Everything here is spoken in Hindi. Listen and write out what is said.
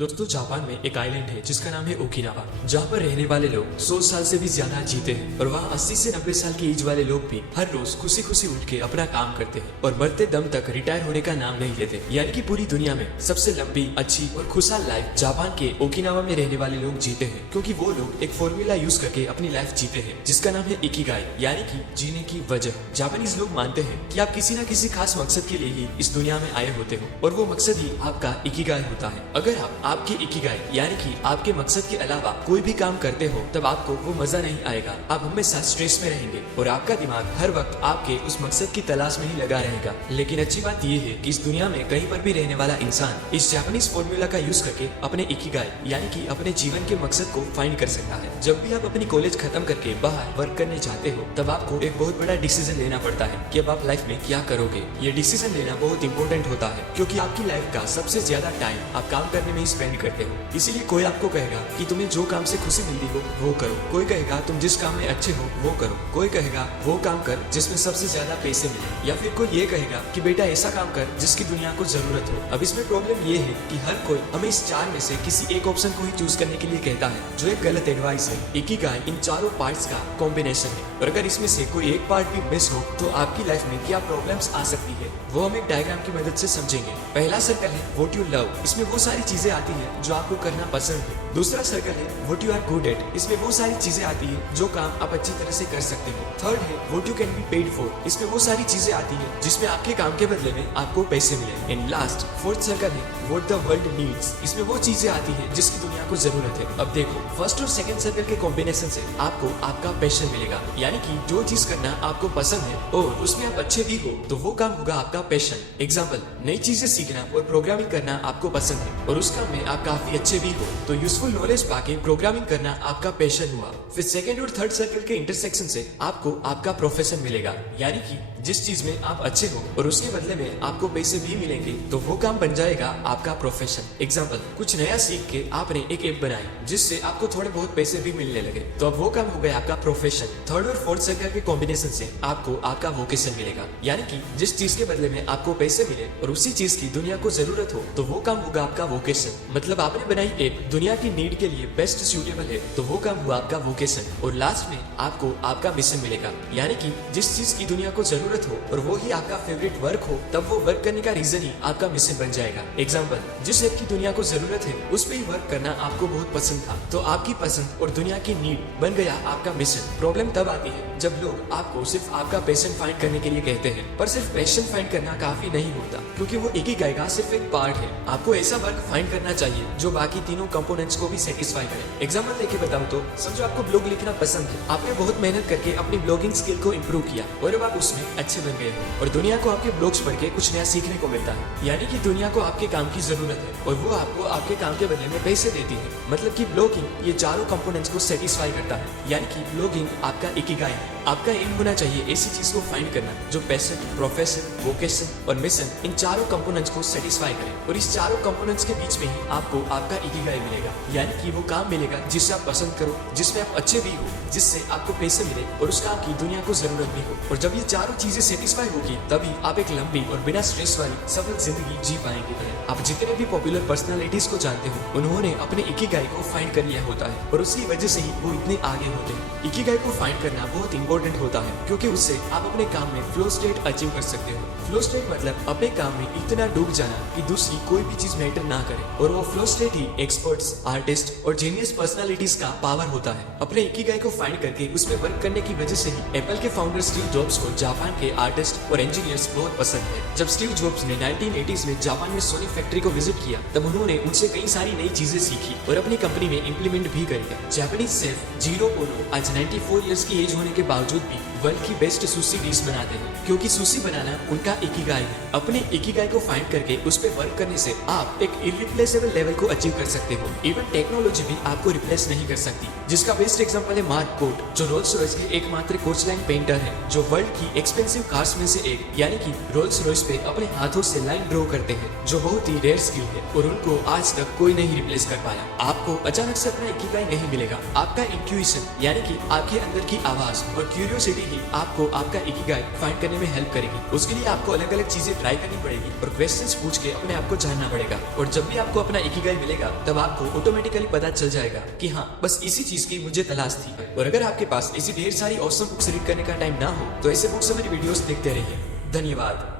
दोस्तों, जापान में एक आइलैंड है जिसका नाम है ओकिनावा, जहाँ पर रहने वाले लोग 100 साल से भी ज्यादा जीते हैं और वहाँ 80 से 90 साल की एज वाले लोग भी हर रोज खुशी खुशी उठ के अपना काम करते हैं और मरते दम तक रिटायर होने का नाम नहीं लेते। यानी कि पूरी दुनिया में सबसे लंबी, अच्छी और खुशहाल लाइफ जापान के ओकिनावा में रहने वाले लोग जीते हैं, क्योंकि वो लोग एक फॉर्मूला यूज करके अपनी लाइफ जीते हैं जिसका नाम है इकिगाई, यानी कि जीने की वजह। जापानीज लोग मानते हैं कि आप किसी न किसी खास मकसद के लिए ही इस दुनिया में आए होते हो और वो मकसद ही आपका इकिगाई होता है। अगर आप आपके इकिगाई यानी कि आपके मकसद के अलावा कोई भी काम करते हो तब आपको वो मजा नहीं आएगा। आप हमेशा स्ट्रेस में रहेंगे और आपका दिमाग हर वक्त आपके उस मकसद की तलाश में ही लगा रहेगा। लेकिन अच्छी बात ये है कि इस दुनिया में कहीं पर भी रहने वाला इंसान इस जापानीज फॉर्मूला का यूज करके अपने इकिगाई यानी कि अपने जीवन के मकसद को फाइंड कर सकता है। जब भी आप अपनी कॉलेज खत्म करके बाहर वर्क करने जाते हो तब आपको एक बहुत बड़ा डिसीजन लेना पड़ता है कि अब आप लाइफ में क्या करोगे। ये डिसीजन लेना बहुत इंपॉर्टेंट होता है क्योंकि आपकी लाइफ का सबसे ज्यादा टाइम आप काम करने में ही स्पेंड करते हो। इसीलिए कोई आपको कहेगा कि तुम्हें जो काम से खुशी मिलती हो वो करो, कोई कहेगा तुम जिस काम में अच्छे हो वो करो, कोई कहेगा वो काम कर जिसमें सबसे ज्यादा पैसे मिले, या फिर कोई ये कहेगा कि बेटा ऐसा काम कर जिसकी दुनिया को जरूरत हो। अब इसमें प्रॉब्लम ये है कि हर कोई हमें इस चार में से किसी एक ऑप्शन को ही चूज करने के लिए कहता है, जो एक गलत एडवाइस है। इकिगाई इन चारों पार्ट्स का कॉम्बिनेशन है और अगर इसमें से कोई एक पार्ट भी मिस हो तो आपकी लाइफ में क्या प्रॉब्लम्स आ सकती है वो हम एक डायग्राम की मदद से समझेंगे। पहला सर्कल है व्हाट यू लव, इसमें वो सारी चीजें आती है जो आपको करना पसंद है। दूसरा सर्कल है what you are good at, इसमें वो सारी चीजें आती है जो काम आप अच्छी तरह से कर सकते हो। थर्ड है what you can be paid for, इसमें वो सारी चीजें आती है जिसमें आपके काम के बदले में आपको पैसे मिले। एंड लास्ट फोर्थ सर्कल है व्हाट द वर्ल्ड नीड्स, इसमें वो चीजें आती है जिसकी दुनिया को जरूरत है। अब देखो, फर्स्ट और सेकंड सर्कल के कॉम्बिनेशन से आपको आपका पैशन मिलेगा, यानी कि जो चीज करना आपको पसंद है और उसमें आप अच्छे भी हो तो वो काम होगा आपका पैशन। एग्जाम्पल, नई चीजें सीखना और प्रोग्रामिंग करना आपको पसंद है और उस काम में आप काफी अच्छे भी हो तो यूजफुल नॉलेज पाके प्रोग्रामिंग करना आपका पैशन हुआ। फिर सेकंड और थर्ड सर्कल के इंटरसेक्शन से आपको आपका प्रोफेशन मिलेगा, यानी कि जिस चीज में आप अच्छे हो और उसके बदले में आपको पैसे भी मिलेंगे तो वो काम बन जाएगा आपका प्रोफेशन। एग्जाम्पल, कुछ नया सीख के आपने एक ऐप बनाई जिससे आपको थोड़े बहुत पैसे भी मिलने लगे तो अब वो काम हो गया आपका प्रोफेशन। थर्ड और फोर्थ सर्कल के कॉम्बिनेशन से आपको आपका वोकेशन मिलेगा, यानी कि जिस चीज के बदले में आपको पैसे मिले और उसी चीज की दुनिया को जरूरत हो तो वो काम होगा आपका वोकेशन। मतलब आपने बनाई ऐप दुनिया की नीड के लिए बेस्ट सूटेबल है तो वो काम हुआ आपका वोकेशन। और लास्ट में आपको आपका मिशन मिलेगा, यानी कि जिस चीज की दुनिया को जरूरत हो और वो ही आपका फेवरेट वर्क हो तब वो वर्क करने का रीजन ही आपका मिशन बन जाएगा। एग्जाम्पल, जिस ऐप की दुनिया को जरूरत है उस पे ही वर्क करना आपको बहुत पसंद था तो आपकी पसंद और दुनिया की नीड बन गया आपका मिशन। प्रॉब्लम तब आती है जब लोग आपको सिर्फ आपका पैशन फाइंड करने के लिए कहते हैं, पर सिर्फ पैशन फाइंड करना काफी नहीं होता क्योंकि वो इकिगाई का सिर्फ एक पार्ट है। आपको ऐसा वर्क फाइंड करना चाहिए जो बाकी तीनों कंपोनेंट्स को भी सेटिस्फाई करे। एग्जाम्पल लेके बताऊं तो समझो आपको ब्लॉग लिखना पसंद है, आपने बहुत मेहनत करके अपनी ब्लॉगिंग स्किल को इम्प्रूव किया और अब आप उसमें अच्छे बन गए हो और दुनिया को आपके ब्लॉग्स पढ़ के कुछ नया सीखने को मिलता है, यानी कि दुनिया को आपके काम की जरूरत है और वो आपको आपके काम के बदले में पैसे देती है। मतलब कि ब्लॉगिंग ये चारों कंपोनेंट्स को सेटिस्फाई करता है, यानी कि ब्लॉगिंग आपका इकिगाई है। आपका एम होना चाहिए ऐसी चीज को फाइंड करना जो पैशन, प्रोफेशन, वोकेशन और मिशन इन चारों कंपोनेंट्स को सेटिस्फाई करे और इस चारों कंपोनेंट्स के बीच में ही आपको आपका इकिगाई मिलेगा, यानी कि वो काम मिलेगा जिससे आप पसंद करो, जिसमें आप अच्छे भी हो, जिससे आपको पैसे मिले और उस काम की दुनिया को जरूरत भी हो। और जब ये चारों चीजें सेटिस्फाई होगी तभी आप एक लंबी और बिना स्ट्रेस वाली सफल जिंदगी जी पाएंगे। आप जितने भी पॉपुलर पर्सनालिटीज को जानते हो उन्होंने अपने इकिगाई को फाइंड कर लिया होता है और उसकी वजह से ही वो इतने आगे होते हैं। इकिगाई को फाइंड करना बहुत इंपॉर्टेंट होता है क्योंकि उससे आप अपने काम में फ्लो स्टेट अचीव कर सकते हो। फ्लो स्टेट मतलब अपने काम में इतना डूब जाना कि दूसरी कोई भी चीज मैटर ना करे, और वो फ्लो स्टेट ही एक्सपर्ट्स, आर्टिस्ट और जीनियस पर्सनालिटीज का पावर होता है। अपने इकिगाई को फाइंड करके उसमें वर्क करने की वजह से ही एप्पल के फाउंडर स्टीव जॉब्स को जापान के आर्टिस्ट और इंजीनियर्स बहुत पसंद है। जब स्टीव जॉब्स ने 1980s में जापान में सोनी फैक्ट्री को विजिट किया तब उन्होंने उनसे कई सारी नई चीजें सीखी और अपनी कंपनी में इम्प्लीमेंट भी करी। जापानीज शेफ जीरो ओनो आज 94 इयर्स की एज होने के बावजूद भी वर्ल्ड की बेस्ट सुशी डिश बनाते हैं क्योंकि सुशी बनाना उनका इकिगाई है। अपने इकिगाई को फाइंड करके उस पे वर्क करने से आप एक इरिप्लेसेबल लेवल को अचीव कर सकते हो। इवन टेक्नोलॉजी भी आपको रिप्लेस नहीं कर सकती, जिसका बेस्ट एग्जांपल है मार्क कोट, जो रोल्स रॉयस के एकमात्र कोच लाइन पेंटर है, जो वर्ल्ड की एक्सपेंसिव कार्स में से एक यानी कि रोल्स रॉयस पे अपने हाथों से लाइन ड्रॉ करते हैं, जो बहुत ही रेयर स्किल है और उनको आज तक कोई नहीं रिप्लेस कर पाया। आपको अचानक से अपना इकिगाई नहीं मिलेगा, आपका इंट्यूशन यानी कि आपके अंदर की आवाज और क्यूरियोसिटी ही आपको आपका इकिगाई फाइंड करने में हेल्प करेगी। उसके लिए आपको अलग अलग चीजें ट्राई करनी पड़ेगी और क्वेश्चंस पूछ के अपने आप को जानना पड़ेगा। और जब भी आपको अपना इकिगाई मिलेगा तब आपको ऑटोमेटिकली पता चल जाएगा कि हाँ, बस इसी चीज की मुझे तलाश थी। और अगर आपके पास ऐसी ढेर सारी ऑसम बुक्स रीड करने का टाइम ना हो तो ऐसे बुक्स हमारी वीडियोस देखते रहिए। धन्यवाद।